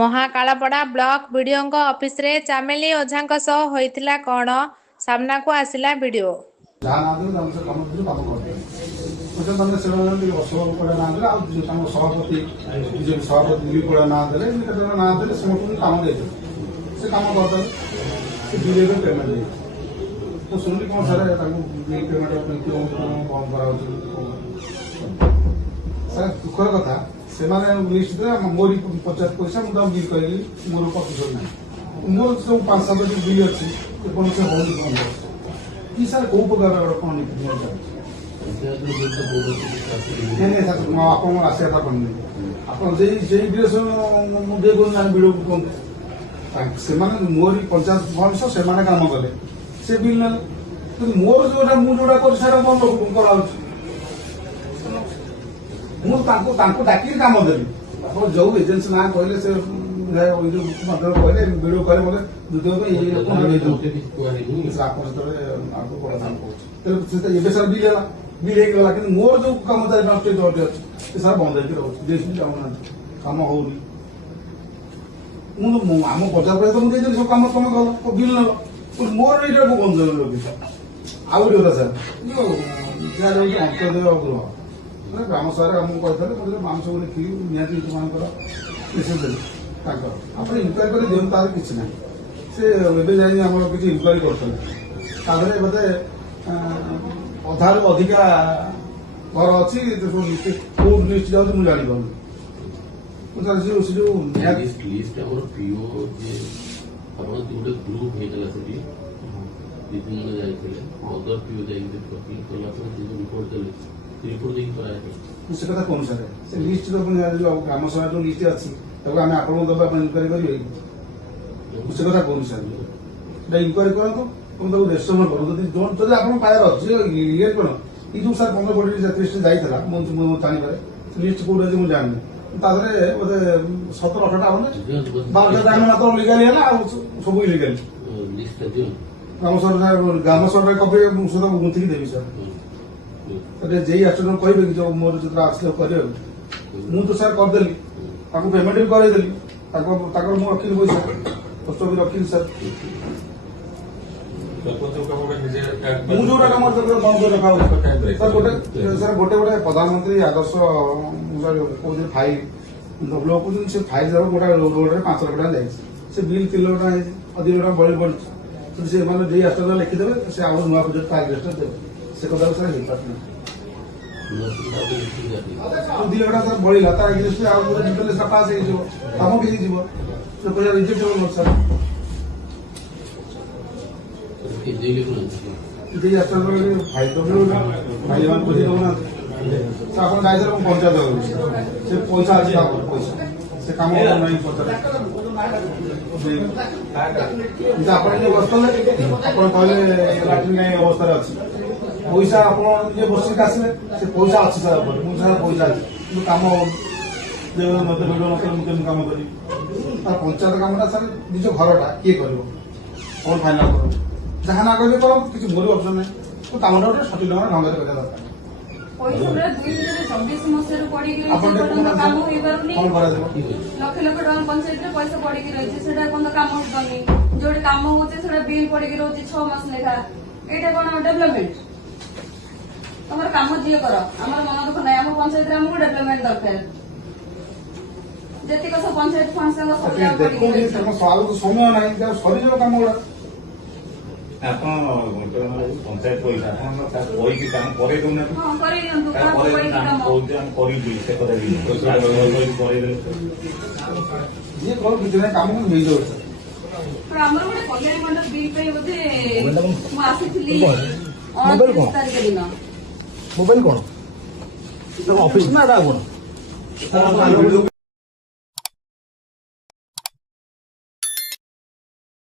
Mahakalapada block ବିଡିଓଙ୍କ ଅଫିସରେ ଚାମେଲି ଓଝାଙ୍କ ସହ ହୋଇଥିଲା କ'ଣ? ସାମ୍ନାକୁ ଆସିଲା ଭିଡିଓ। ଦୁଃଖର କଥା ସେମାନେ ଲିଷ୍ଟରେ ମୋରି ପଚାଶ ପଇସା ମୁଁ ତାଙ୍କୁ ବିଲ୍ କହିଲି ମୋର ପ୍ରତିଶତ ନାହିଁ। ମୋର ସବୁ 5-7ଟି ବିଲ୍ ଅଛି କୌଣସି ହଉନି କଣ କି ସାର୍ କୋଉ ପ୍ରକାର କଣ ନୀତି ଆପଣଙ୍କର ଆସିବା କଥା ପଡୁନି। ଆପଣ ସେଇ ଡ୍ରେସ୍ ମୁଁ ଦେଇ କରୁନାହାନ୍ତି ବିଡକୁ କୁହନ୍ତୁ। ସେମାନେ ମୋରି 50% ସେମାନେ କାମ କଲେ ସେ ବିଲ୍ ନେଲେ କିନ୍ତୁ ମୋର ଯୋଉଟା ମୁଁ ଯୋଉଟା କରୁଛି ସେଇଟା ମୋ କରାଉଛି। ମୁଁ ତାଙ୍କୁ ଡାକିକି କାମ ଦେବି। ଆପଣ ଯୋଉ ଏଜେନ୍ସି ନାଁ କହିଲେ ସେ କହିଲେ ଭିଡିଓ କହିଲେ ମତେ ଆପଣ ସେତେବେଳେ ଏବେ ସାର୍ ବିଲ୍ ହେଲା ବିଲ୍ ହେଇଗଲା କିନ୍ତୁ ମୋର ଯୋଉ କାମ ଅଛି ସେ ସାର୍ ବନ୍ଦ ହେଇକି ରହୁଛି ଯାଉନାହାନ୍ତି କାମ ହଉନି। ମୁଁ ଆମ ବଜାର ପଇସା ମୁଁ ଦେଇଦେଲି ସବୁ କାମ ତମେ କଲ ବିଲ୍ ନେଲ ମୋର ଏଇଟା ବନ୍ଦ ରଖିଛ। ଆଉ ଗୋଟେ କଥା ସାର୍ ଅନ୍ତର୍ଦୟ ଗୃହ ଗ୍ରାମ ସଭାରେ ଆମକୁ କହିଥିଲେ ମାଂସ ଗୋଟେ ଖିଲି ନିହାତି ଲୋକମାନଙ୍କର ମିଶେଇ ଦେଲେ ତାଙ୍କର ଆପଣ ଇନକ୍ୱାରି କରି ଦିଅନ୍ତୁ ତାର କିଛି ନାହିଁ। ସେ ଏବେ ଯାଇ ଆମର କିଛି ଇନକ୍ୱାରି କରୁଥିଲେ ତା ଦେହରେ ବୋଧେ ଅଧାରୁ ଅଧିକା ଘର ଅଛି କୋଉ ଲିଷ୍ଟ ଯାଉଛି ମୁଁ ଜାଣିପାରୁନି। ସେ ଯୋଉ ଗୋଟେ ଗ୍ରୁପ ହେଇଥିଲା ସେଠି ଦିଦିନ ଯାଇଥିଲେ ଅଦର ପିଓ ଯାଇକି କଲା ପରେ ରିପୋର୍ଟ ଦେଲେ ସେ କଥା କହୁନି ସାର୍ ସେ ଲିଷ୍ଟ ଗ୍ରାମ ସଭା ଯୋଉ ଲିଷ୍ଟ ଅଛି ତାକୁ ଆମେ ଆପଣଙ୍କୁ ଦେବା ପାଇଁ ଇନକ୍ୱାରି କରିବେ ସେ କଥା କହୁନି ସାର୍ ଏଇଟା ଇନକ୍ୱାରି କରନ୍ତୁ ଏବଂ ତାକୁ ରେଜିଷ୍ଟ୍ରେସନ କରନ୍ତୁ ଯଦି ଆପଣଙ୍କ ପାଖରେ ଅଛି ଇଏ କଣ ଏଇ ଯୋଉ ସାର୍ 15 କୋଟି ଲିଷ୍ଟ ଯାଇଥିଲା ମୁଁ ଜାଣିପାରେ ଲିଷ୍ଟ କୋଉଠି ଅଛି ମୁଁ ଜାଣିନି ତା ଦେହରେ ବୋଧେ 17-18ଟା ହବନି 12ଟା ମାତ୍ର ଲିଗାଲି ହେଲା ଆଉ ସବୁ ଇଲିଗାଲି ଗ୍ରାମ ସଭାରେ କପି ମୁଁ ସେଟା ଗୁନ୍ଥିକି ଦେବି ସାର୍। ଯେଇ ଆକ୍ସିଡେଣ୍ଟ କହିବେ କି ଯୋଉ ମୋର ଯେତେବେଳେ ଆସିଲେ କରିବାକୁ ମୁଁ ତ ସାର୍ କରିଦେଲି ତାକୁ ପେମେଣ୍ଟ ବି କରେଇଦେଲି ତାଙ୍କର ମୁଁ ରଖିଲି ପଇସା ଖର୍ଚ୍ଚ ବି ରଖିଲି ସାର୍। ମୁଁ ଯୋଉଟା କାମ ବନ୍ଦ କରି ରଖା ହଉଛି ସାର୍ ଗୋଟେ ପ୍ରଧାନମନ୍ତ୍ରୀ ଆଦର୍ଶ କହୁଛନ୍ତି ଫାଇଲ ବ୍ଲକ କହୁଛନ୍ତି ସେ ଫାଇଲ ଦେବ ଗୋଟେ ରୋଡରେ 5 ଲକ୍ଷ ଟଙ୍କା ଯାଇଛି ସେ ବିଲ୍ 3 ଲକ୍ଷ ଟଙ୍କା ହେଇଛି ଅଧିକ ଟଙ୍କା ବଳି ପଡିଛି ସେମାନେ ଯେଇ ଆକ୍ସିଡେଣ୍ଟ ଲେଖିଦେବେ ସେ ଆଉ ନୂଆ ପ୍ରୋଜେକ୍ଟ ଫାଇଲ ରେଜିଷ୍ଟର ଦେବେ ସେ କଥାକୁ ସାର୍ ହେଇପାରୁନି। 2 ଲକ୍ଷ ଟଙ୍କା ସାର୍ ବଳିଲା ତାର ଏଗ୍ରିଷ୍ଟ ଆଉ ଗୋଟେ ଡିଟେଲ ସେଟା ପାସ୍ ହେଇଯିବ କାମ ବି ହେଇଯିବ ସେ ପଇସା ରିଜେକ୍ଟ ହେବ ସାର୍। ଆପଣ ଯାଇଥିଲେ ମୁଁ ପଞ୍ଚାୟତ ସେ ପଇସା ଅଛି ପଇସା ସେ କାମ ନାହିଁ ପଚାରେ ଆପଣ ଯୋଉ ବସିଥିଲେ ଆପଣ କହିଲେ ଲାଟ୍ରିନ୍ ନାହିଁ ଅବସ୍ଥାରେ ଅଛି ପଇସା ଆପଣ ଯିଏ ବସିକି ଆସିଲେ ସେ ପଇସା ଅଛି ସାର୍ ମୁଁ ସାର୍ ପଇସା ଅଛି କିନ୍ତୁ କାମ ହଉନି ମତେ ଭିଡ଼ିଓ ନକଲେ ମୁଁ କେମିତି କାମ କରିବି ତାର ପଞ୍ଚାୟତ କାମଟା ସାର୍ ନିଜ ଘରଟା କିଏ କରିବ କଣ ଫାଇନାଲ କରିବ ଯାହା ନା କହିଲେ କରନ୍ତୁ କିଛି ମୋର ଅପସନ ନାହିଁ କାମଟା ଗୋଟେ ସଠିକ ଢଙ୍ଗରେ କରିବା ଦରକାର। ଲକ୍ଷ ଲକ୍ଷ ଟଙ୍କା ପଞ୍ଚାୟତରେ ପଇସା ପଡିକି ରହିଛି ସେଟା କଣ କାମ ହେଇପାରୁନି ଯୋଉଠି କାମ ହଉଛି ସେଟା ବିଲ୍ ପଡିକି ରହୁଛି 6 ମାସ ଲେଖା ଏଇଟା କଣ ଡେଭଲପମେଣ୍ଟ? ତମର କାମ ଯିଏ କର ଆମର ମନ ଦୁଃଖ ନାହିଁ ଆମ ପଞ୍ଚାୟତରେ ଆମକୁ ଡେଭଲପମେଣ୍ଟ ଦରକାର ଯେତିକ ସବୁ ପଞ୍ଚାୟତ ଫଣ୍ଡ ସବୁ ସମୟ ନାହିଁ ସରିଯିବ କାମ ଗୁଡା ଆପଣ ପଞ୍ଚାୟତ ପଇସା ଆପଣ କହିକି କାମ କରେଇ ଦଉନାହାନ୍ତି କରିବି ସେ କଥା କରେଇଦେଲେ ଯିଏ କଣ କିଛି ନାହିଁ କାମ ହେଇଯାଉଛି। ଆମର ଗୋଟେ କଲ୍ୟାଣ ମଣ୍ଡପ ବିଲ୍ ପାଇଁ ବୋଧେ ମୁଁ ଆସିଥିଲି 29 ତାରିଖ ଦିନ। ମୋବାଇଲ କଣ ଅଫିସ ନା ଏଟା କଣ?